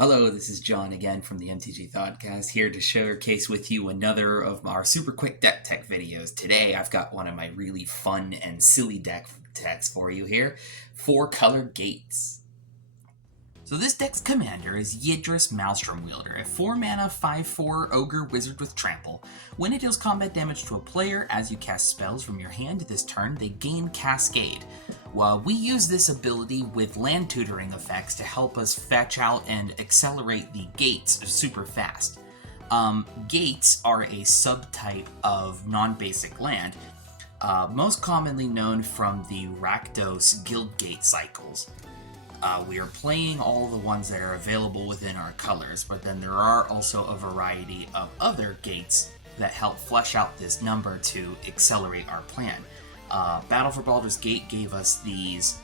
Hello, this is John again from the MTG Thoughtcast, here to showcase with you another of our super quick deck tech videos. Today I've got one of my really fun and silly deck techs for you here, 4-color gates. So this deck's commander is Yidris Maelstrom Wielder, a 4-mana 5/4 Ogre Wizard with Trample. When it deals combat damage to a player, as you cast spells from your hand this turn, they gain Cascade. Well, we use this ability with land tutoring effects to help us fetch out and accelerate the gates super fast. Gates are a subtype of non-basic land, most commonly known from the Rakdos Guildgate cycles. We are playing all the ones that are available within our colors, but then there are also a variety of other gates that help flesh out this number to accelerate our plan. Battle for Baldur's Gate gave us these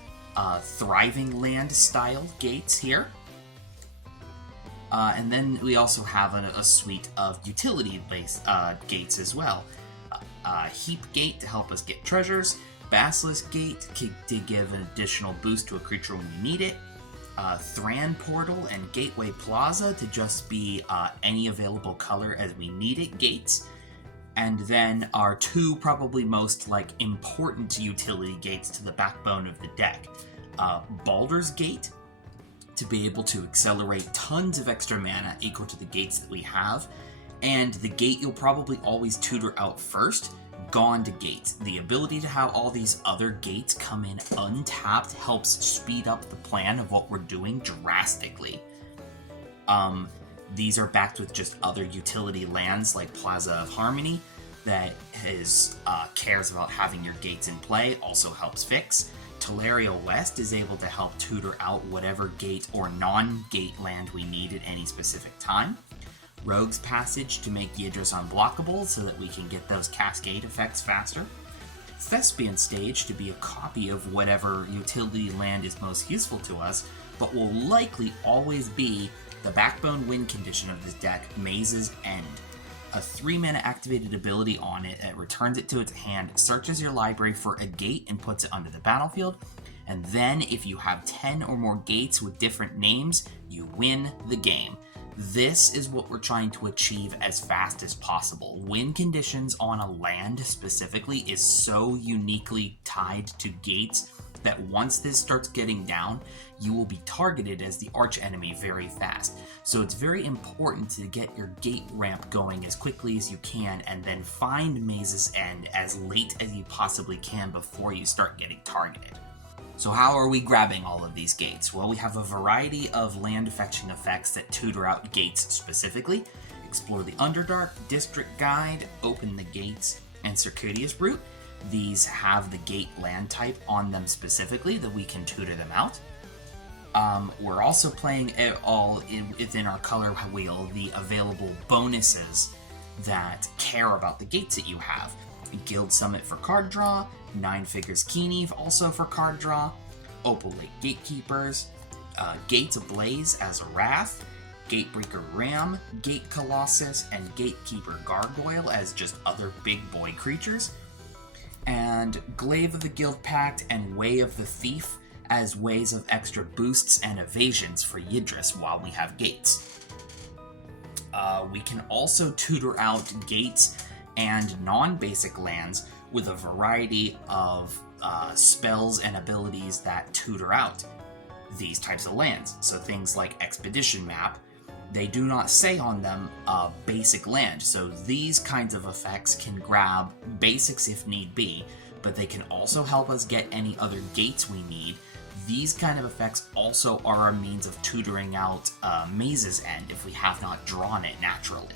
thriving land style gates here. And then we also have a suite of utility based gates as well. Heap Gate to help us get treasures, Basilisk Gate to give an additional boost to a creature when you need it, Thran Portal and Gateway Plaza to just be any available color as we need it gates. And then our two probably most important utility gates to the backbone of the deck. Baldur's Gate, to be able to accelerate tons of extra mana equal to the gates that we have. And the gate you'll probably always tutor out first, Gone to Gate. The ability to have all these other gates come in untapped helps speed up the plan of what we're doing drastically. These are backed with just other utility lands like Plaza of Harmony that cares about having your gates in play, also helps fix. Teleria West is able to help tutor out whatever gate or non-gate land we need at any specific time. Rogue's Passage to make Yidris unblockable so that we can get those cascade effects faster. Thespian Stage to be a copy of whatever utility land is most useful to us, but will likely always be the backbone win condition of this deck, Maze's End. A 3-mana activated ability on it that returns it to its hand, searches your library for a gate and puts it onto the battlefield, and then if you have 10 or more gates with different names, you win the game. This is what we're trying to achieve as fast as possible. Win conditions on a land specifically is so uniquely tied to gates that once this starts getting down, you will be targeted as the arch enemy very fast. So it's very important to get your gate ramp going as quickly as you can and then find Maze's End as late as you possibly can before you start getting targeted. So how are we grabbing all of these gates? Well, we have a variety of land fetching effects that tutor out gates specifically. Explore the Underdark, District Guide, Open the Gates, and Circuitous Route. These have the gate land type on them specifically that we can tutor them out. We're also playing it all within our color wheel, the available bonuses that care about the gates that you have. Guild Summit for card draw, 9 Figures Keeneve also for card draw, Opal Lake Gatekeepers, Gates Ablaze as a Wrath, Gatebreaker Ram, Gate Colossus, and Gatekeeper Gargoyle as just other big boy creatures, and Glaive of the Guild Pact and Way of the Thief as ways of extra boosts and evasions for Yidris while we have gates. We can also tutor out gates and non-basic lands with a variety of spells and abilities that tutor out these types of lands. So things like Expedition Map, they do not say on them basic land, so these kinds of effects can grab basics if need be, but they can also help us get any other gates we need. These kind of effects also are a means of tutoring out Maze's End if we have not drawn it naturally.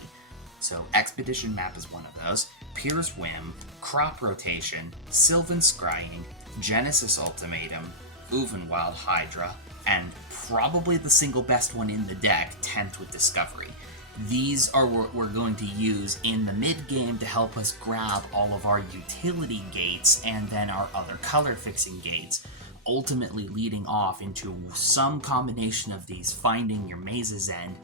So Expedition Map is one of those, Pierce Whim, Crop Rotation, Sylvan Scrying, Genesis Ultimatum, Uvenwild Hydra, and probably the single best one in the deck, Tempt with Discovery. These are what we're going to use in the mid-game to help us grab all of our utility gates and then our other color-fixing gates, ultimately leading off into some combination of these finding your Maze's End,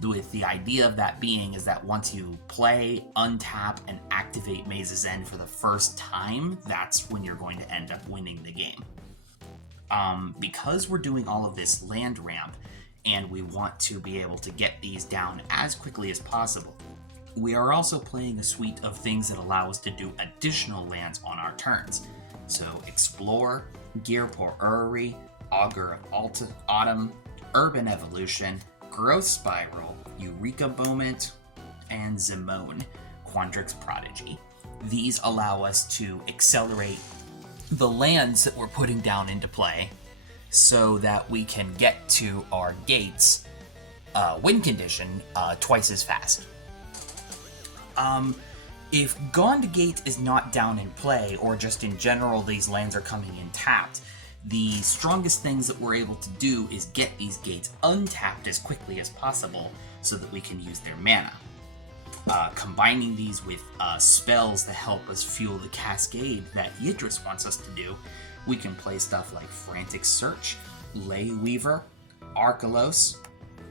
with the idea of that being is that once you play, untap, and activate Maze's End for the first time, that's when you're going to end up winning the game. Because we're doing all of this land ramp, and we want to be able to get these down as quickly as possible. We are also playing a suite of things that allow us to do additional lands on our turns. So Explore, Gear Poor Uri, Augur of Autumn, Urban Evolution, Growth Spiral, Eureka Moment, and Zimone, Quandrix Prodigy. These allow us to accelerate the lands that we're putting down into play so that we can get to our gates win condition twice as fast. If Gone to Gate is not down in play, or just in general these lands are coming in tapped, the strongest things that we're able to do is get these gates untapped as quickly as possible so that we can use their mana. Combining these with spells that help us fuel the Cascade that Yidris wants us to do, we can play stuff like Frantic Search, Ley Weaver, Arkelos,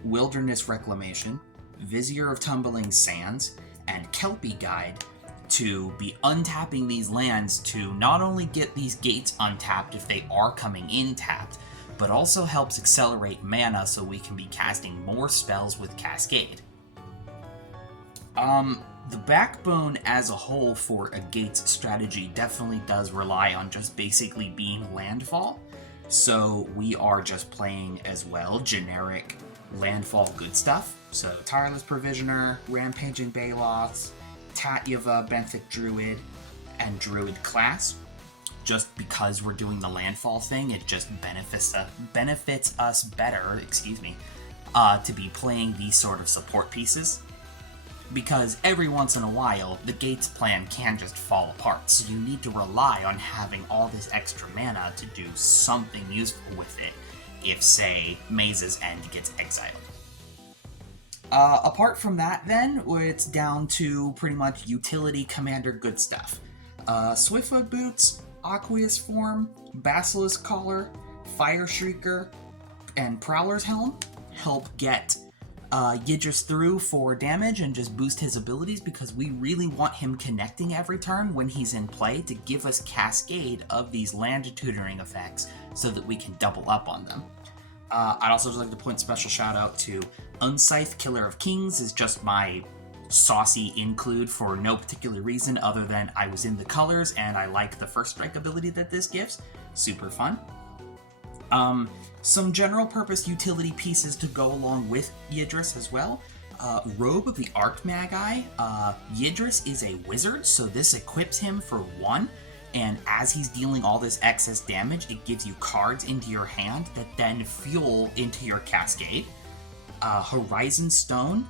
Wilderness Reclamation, Vizier of Tumbling Sands, and Kelpie Guide to be untapping these lands to not only get these gates untapped if they are coming in tapped, but also helps accelerate mana so we can be casting more spells with Cascade. The backbone as a whole for a gates strategy definitely does rely on just basically being Landfall, so we are just playing as well generic Landfall good stuff. So Tireless Provisioner, Rampaging Baloths, Tatyava, Benthic Druid, and Druid class. Just because we're doing the Landfall thing, it just benefits us better, to be playing these sort of support pieces. Because every once in a while, the Gates plan can just fall apart, so you need to rely on having all this extra mana to do something useful with it if, say, Maze's End gets exiled. Apart from that, then, it's down to pretty much utility commander good stuff. Swiftfoot Boots, Aqueous Form, Basilisk Collar, Fire Shrieker, and Prowler's Helm help get Yidris through for damage and just boost his abilities, because we really want him connecting every turn when he's in play to give us Cascade of these land tutoring effects so that we can double up on them. I'd also just like to point special shout out to Unscythe, Killer of Kings, is just my saucy include for no particular reason other than I was in the colors and I like the first strike ability that this gives. Super fun. Some general purpose utility pieces to go along with Yidris as well. Robe of the Archmagi. Yidris is a wizard, so this equips him for 1, and as he's dealing all this excess damage, it gives you cards into your hand that then fuel into your Cascade. Horizon Stone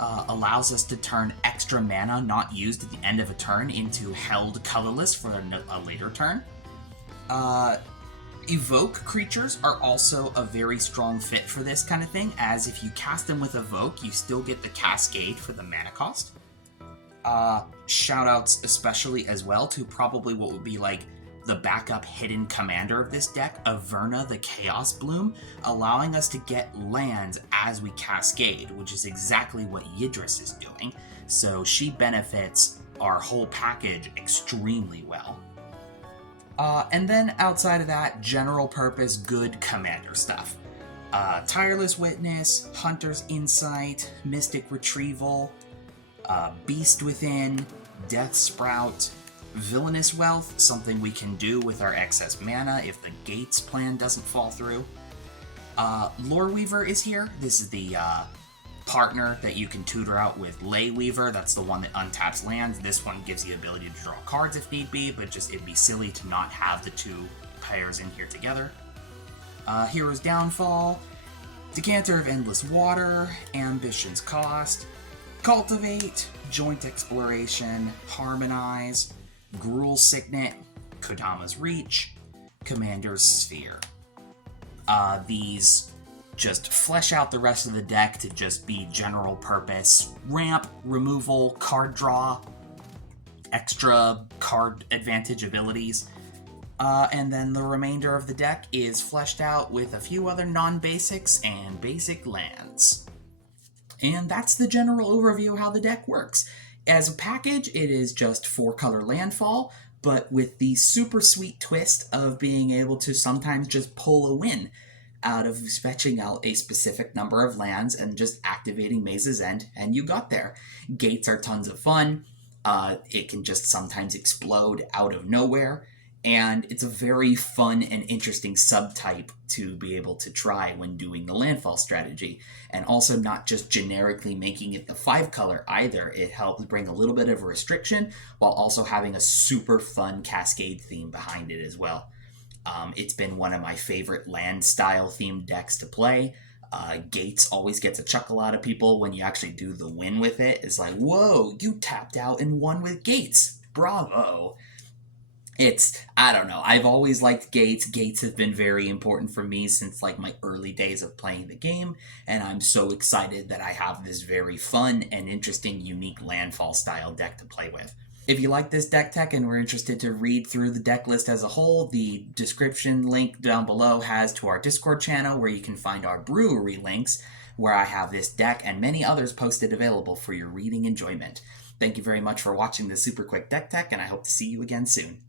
allows us to turn extra mana not used at the end of a turn into held colorless for a later turn. Evoke creatures are also a very strong fit for this kind of thing, as if you cast them with Evoke, you still get the Cascade for the mana cost. Shoutouts especially as well to probably what would be like the backup hidden commander of this deck, Averna the Chaos Bloom, allowing us to get lands as we Cascade, which is exactly what Yidris is doing, so she benefits our whole package extremely well. And then outside of that, general purpose good commander stuff. Tireless Witness, Hunter's Insight, Mystic Retrieval, Beast Within, Death Sprout, Villainous Wealth, something we can do with our excess mana if the Gates plan doesn't fall through. Lore Weaver is here. This is the partner that you can tutor out with Ley Weaver. That's the one that untaps lands. This one gives you the ability to draw cards if need be, but just it'd be silly to not have the two pairs in here together. Hero's Downfall, Decanter of Endless Water, Ambition's Cost, Cultivate, Joint Exploration, Harmonize, Gruul Signet, Kodama's Reach, Commander's Sphere. These just flesh out the rest of the deck to just be general purpose ramp, removal, card draw, extra card advantage abilities. And then the remainder of the deck is fleshed out with a few other non-basics and basic lands. And that's the general overview of how the deck works. As a package, it is just 4-color Landfall, but with the super sweet twist of being able to sometimes just pull a win. out of fetching out a specific number of lands and just activating Maze's End, and you got there. Gates are tons of fun. It can just sometimes explode out of nowhere, and it's a very fun and interesting subtype to be able to try when doing the landfall strategy. And also not just generically making it the 5-color either. It helps bring a little bit of a restriction while also having a super fun Cascade theme behind it as well. It's been one of my favorite land style themed decks to play. Gates always gets a chuckle out of people when you actually do the win with it. It's like, whoa, you tapped out and won with Gates. Bravo. I don't know. I've always liked Gates. Gates has been very important for me since like my early days of playing the game. And I'm so excited that I have this very fun and interesting, unique landfall style deck to play with. If you like this deck tech and were interested to read through the deck list as a whole, the description link down below has to our Discord channel where you can find our brewery links, where I have this deck and many others posted available for your reading enjoyment. Thank you very much for watching this super quick deck tech, and I hope to see you again soon.